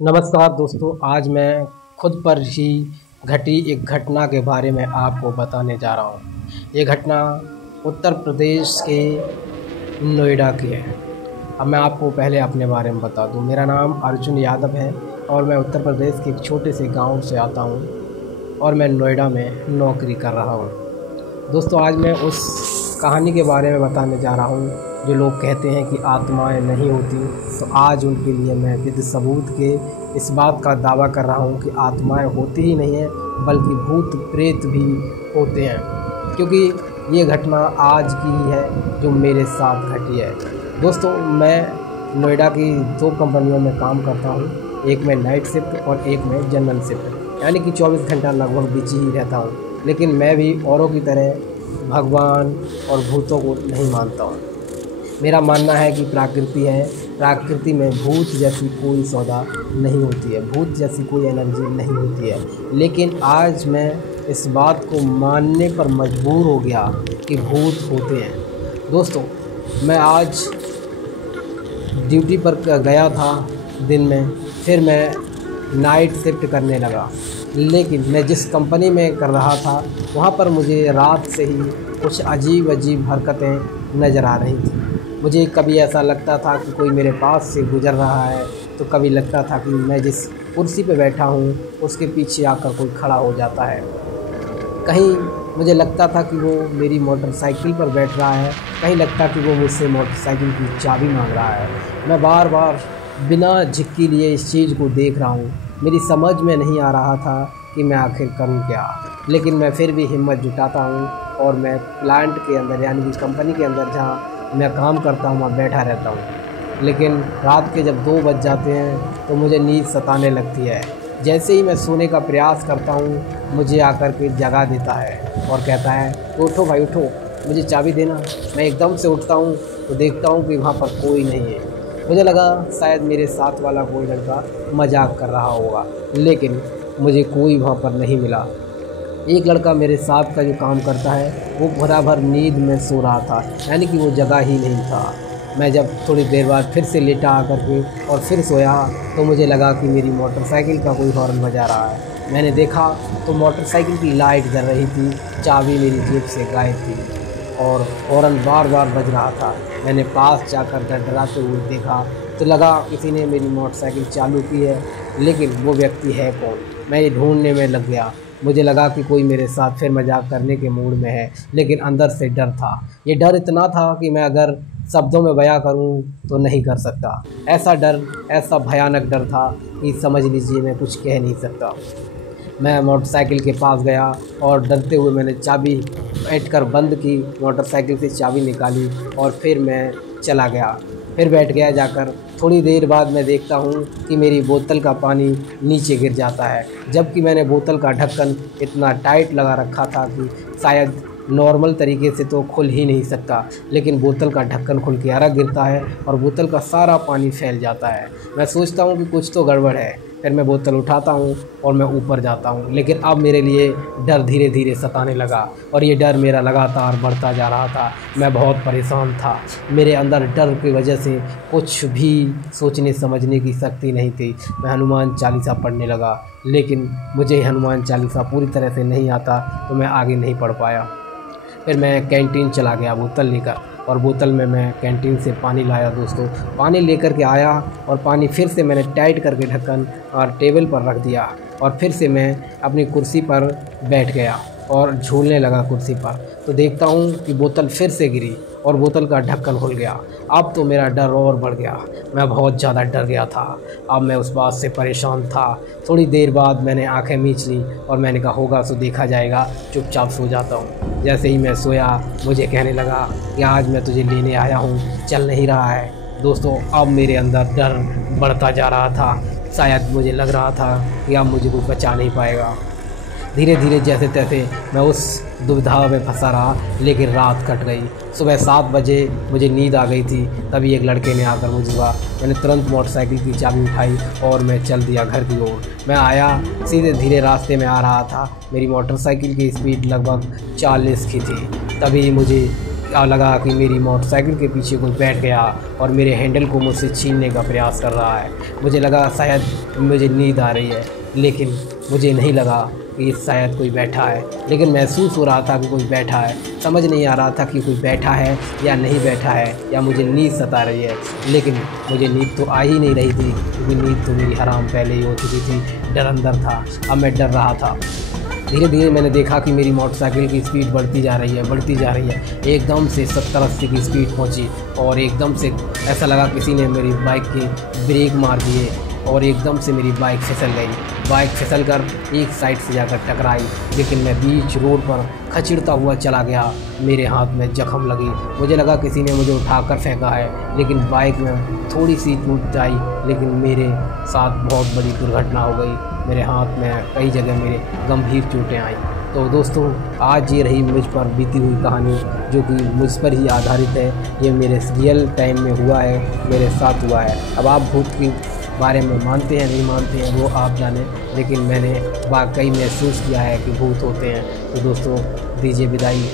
नमस्कार दोस्तों, आज मैं खुद पर ही घटी एक घटना के बारे में आपको बताने जा रहा हूँ। ये घटना उत्तर प्रदेश के नोएडा की है। अब मैं आपको पहले अपने बारे में बता दूँ। मेरा नाम अर्जुन यादव है और मैं उत्तर प्रदेश के एक छोटे से गांव से आता हूँ और मैं नोएडा में नौकरी कर रहा हूँ। दोस्तों, आज मैं उस कहानी के बारे में बताने जा रहा हूँ जो लोग कहते हैं कि आत्माएं नहीं होती। तो आज उनके लिए मैं विद सबूत के इस बात का दावा कर रहा हूँ कि आत्माएं होती ही नहीं हैं, बल्कि भूत प्रेत भी होते हैं। क्योंकि ये घटना आज की ही है जो मेरे साथ घटी है। दोस्तों, मैं नोएडा की 2 कंपनियों में काम करता हूँ। एक में नाइट शिफ्ट और एक में जनरल शिफ्ट, यानी कि 24 घंटा लगभग बिजी ही रहता हूँ। लेकिन मैं भी औरों की तरह भगवान और भूतों को नहीं मानता हूँ। मेरा मानना है कि प्रकृति में भूत जैसी कोई सौदा नहीं होती है, भूत जैसी कोई एनर्जी नहीं होती है। लेकिन आज मैं इस बात को मानने पर मजबूर हो गया कि भूत होते हैं। दोस्तों, मैं आज ड्यूटी पर गया था दिन में, फिर मैं नाइट शिफ्ट करने लगा। लेकिन मैं जिस कंपनी में कर रहा था वहाँ पर मुझे रात से ही कुछ अजीब हरकतें नज़र आ रही थी। मुझे कभी ऐसा लगता था कि कोई मेरे पास से गुज़र रहा है, तो कभी लगता था कि मैं जिस कुर्सी पे बैठा हूँ उसके पीछे आकर कोई खड़ा हो जाता है। कहीं मुझे लगता था कि वो मेरी मोटरसाइकिल पर बैठ रहा है, कहीं लगता कि वो मुझसे मोटरसाइकिल की चाबी मांग रहा है। मैं बार बार बिना झिक्की लिए इस चीज़ को देख रहा हूँ। मेरी समझ में नहीं आ रहा था कि मैं आखिर करूँ क्या। लेकिन मैं फिर भी हिम्मत जुटाता हूँ और मैं प्लांट के अंदर, यानी कि कंपनी के अंदर जहाँ मैं काम करता हूँ, वहाँ बैठा रहता हूँ। लेकिन रात के जब 2 बज जाते हैं तो मुझे नींद सताने लगती है। जैसे ही मैं सोने का प्रयास करता हूँ, मुझे आकर के जगा देता है और कहता है, उठो भाई उठो, मुझे चाबी देना। मैं एकदम से उठता हूँ तो देखता हूँ कि वहाँ पर कोई नहीं है। मुझे लगा शायद मेरे साथ वाला कोई लड़का मजाक कर रहा होगा, लेकिन मुझे कोई वहाँ पर नहीं मिला। एक लड़का मेरे साथ का जो काम करता है वो बराबर नींद में सो रहा था, यानी कि वो जगह ही नहीं था। मैं जब थोड़ी देर बाद फिर से लेटा आकर के और फिर सोया तो मुझे लगा कि मेरी मोटरसाइकिल का कोई हॉर्न बजा रहा है। मैंने देखा तो मोटरसाइकिल की लाइट जल रही थी, चाबी मेरी जेब से गायब थी और हॉर्न बार बार बज रहा था। मैंने पास जाकर डराते हुए देखा तो लगा किसी ने मेरी मोटरसाइकिल चालू की है, लेकिन वो व्यक्ति है कौन? मैं ये ढूंढने में लग गया। मुझे लगा कि कोई मेरे साथ फिर मजाक करने के मूड में है, लेकिन अंदर से डर था। ये डर इतना था कि मैं अगर शब्दों में बयां करूं तो नहीं कर सकता। ऐसा डर, ऐसा भयानक डर था कि समझ लीजिए मैं कुछ कह नहीं सकता। मैं मोटरसाइकिल के पास गया और डरते हुए मैंने चाबी बैठकर बंद की, मोटरसाइकिल से चाबी निकाली और फिर मैं चला गया। फिर बैठ गया जाकर। थोड़ी देर बाद मैं देखता हूँ कि मेरी बोतल का पानी नीचे गिर जाता है, जबकि मैंने बोतल का ढक्कन इतना टाइट लगा रखा था कि शायद नॉर्मल तरीके से तो खुल ही नहीं सकता, लेकिन बोतल का ढक्कन खुल के अलग गिरता है और बोतल का सारा पानी फैल जाता है। मैं सोचता हूँ कि कुछ तो गड़बड़ है। फिर मैं बोतल उठाता हूँ और मैं ऊपर जाता हूँ, लेकिन अब मेरे लिए डर धीरे धीरे सताने लगा और ये डर मेरा लगातार बढ़ता जा रहा था। मैं बहुत परेशान था। मेरे अंदर डर की वजह से कुछ भी सोचने समझने की शक्ति नहीं थी। मैं हनुमान चालीसा पढ़ने लगा, लेकिन मुझे हनुमान चालीसा पूरी तरह से नहीं आता, तो मैं आगे नहीं पढ़ पाया। फिर मैं कैंटीन चला गया बोतल लेकर और बोतल में मैं कैंटीन से पानी लाया। दोस्तों, पानी लेकर के आया और पानी फिर से मैंने टाइट करके ढक्कन और टेबल पर रख दिया और फिर से मैं अपनी कुर्सी पर बैठ गया और झूलने लगा कुर्सी पर। तो देखता हूँ कि बोतल फिर से गिरी और बोतल का ढक्कन खुल गया। अब तो मेरा डर और बढ़ गया। मैं बहुत ज़्यादा डर गया था। अब मैं उस बात से परेशान था। थोड़ी देर बाद मैंने आंखें मीच ली और मैंने कहा होगा सो देखा जाएगा, चुपचाप सो जाता हूँ। जैसे ही मैं सोया, मुझे कहने लगा कि आज मैं तुझे लेने आया हूँ, चल नहीं रहा है। दोस्तों, अब मेरे अंदर डर बढ़ता जा रहा था। शायद मुझे लग रहा था कि अब मुझे कोई बचा नहीं पाएगा। धीरे धीरे जैसे तैसे मैं उस दुविधा में फंसा रहा, लेकिन रात कट गई। सुबह 7 बजे मुझे नींद आ गई थी। तभी एक लड़के ने आकर मुझे हुआ। मैंने तुरंत मोटरसाइकिल की चाबी उठाई और मैं चल दिया घर की ओर। मैं आया, सीधे धीरे रास्ते में आ रहा था। मेरी मोटरसाइकिल की स्पीड लगभग 40 की थी। तभी मुझे लगा कि मेरी मोटरसाइकिल के पीछे कोई बैठ गया और मेरे हैंडल को मुझसे छीनने का प्रयास कर रहा है। मुझे लगा शायद मुझे नींद आ रही है, लेकिन मुझे नहीं लगा कि शायद कोई बैठा है, लेकिन महसूस हो रहा था कि कोई बैठा है। समझ नहीं आ रहा था कि कोई बैठा है या नहीं बैठा है, या मुझे नींद सता रही है। लेकिन मुझे नींद तो आ ही नहीं रही थी, क्योंकि नींद तो मेरी हराम पहले ही हो चुकी थी। डर अंदर था, अब मैं डर रहा था। धीरे धीरे मैंने देखा कि मेरी मोटरसाइकिल की स्पीड बढ़ती जा रही है। एकदम से 70-80 की स्पीड पहुंची और एकदम से ऐसा लगा किसी ने मेरी बाइक की ब्रेक मार दिए और एकदम से मेरी बाइक फिसल गई। बाइक फिसल कर एक साइड से जाकर टकराई, लेकिन मैं बीच रोड पर खचिड़ता हुआ चला गया। मेरे हाथ में जख्म लगी, मुझे लगा किसी ने मुझे उठाकर फेंका है, लेकिन बाइक में थोड़ी सी टूट आई, लेकिन मेरे साथ बहुत बड़ी दुर्घटना हो गई। मेरे हाथ में कई जगह मेरे गंभीर चोटें आई। तो दोस्तों, आज ये रही मुझ पर बीती हुई कहानी, जो कि मुझ पर ही आधारित है। ये मेरे रियल टाइम में हुआ है, मेरे साथ हुआ है। अब आप भूत की बारे में मानते हैं नहीं मानते हैं वो आप जाने, लेकिन मैंने वाकई महसूस किया है कि भूत होते हैं। तो दोस्तों, दीजिए विदाई।